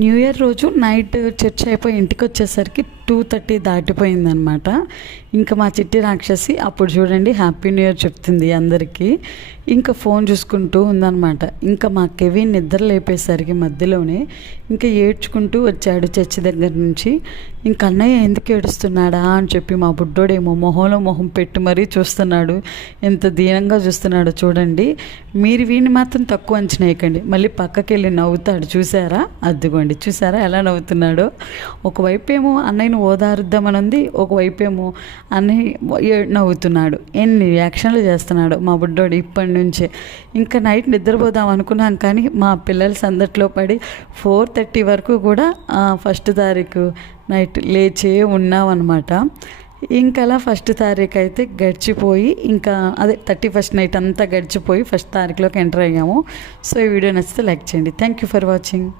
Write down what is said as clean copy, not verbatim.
New year రోజు night church అయిపోయి ఇంటికి వచ్చేసరికి 2:30 దాటిపోయిందనమాట. ఇంకా మా చిట్టి రాక్షసి అప్పుడు చూడండి హ్యాపీ న్యూ ఇయర్ చెప్తుంది అందరికీ. ఇంకా ఫోన్ చూసుకుంటూ ఉందన్నమాట. ఇంకా మా కెవిన్ నిద్ర లేపేసరికి మధ్యలోనే ఇంకా ఏడ్చుకుంటూ వచ్చాడు చర్చి దగ్గర నుంచి. ఇంక అన్నయ్య ఎందుకు ఏడుస్తున్నాడా అని చెప్పి మా బుడ్డోడేమో మొహంలో మొహం పెట్టి మరీ చూస్తున్నాడు. ఎంత దీనంగా చూస్తున్నాడో చూడండి. మీరు వీడిని మాత్రం తక్కువ అంచనా వేయకండి. మళ్ళీ పక్కకి వెళ్ళి నవ్వుతాడు, చూసారా? అద్దుకోండి, చూసారా ఎలా నవ్వుతున్నాడో. ఒకవైపు ఏమో అన్నయ్యను ఓదారుద్దామని ఉంది, ఒకవైపు ఏమో అన్నయ్య నవ్వుతున్నాడు. ఎన్ని రియాక్షన్లు చేస్తున్నాడు మా బుడ్డోడు ఇప్పటి నుంచే. ఇంకా నైట్ నిద్రపోదాం అనుకున్నాం కానీ మా పిల్లల సందట్లో పడి 4:30 వరకు కూడా 1వ తారీఖు నైట్ లేచే ఉన్నామన్నమాట. ఇంకా అలా 1వ తారీఖు అయితే గడిచిపోయి ఇంకా అదే 31st నైట్ అంతా గడిచిపోయి 1వ తారీఖులోకి ఎంటర్ అయ్యాము. సో ఈ వీడియో నచ్చితే లైక్ చేయండి. Thank you for watching.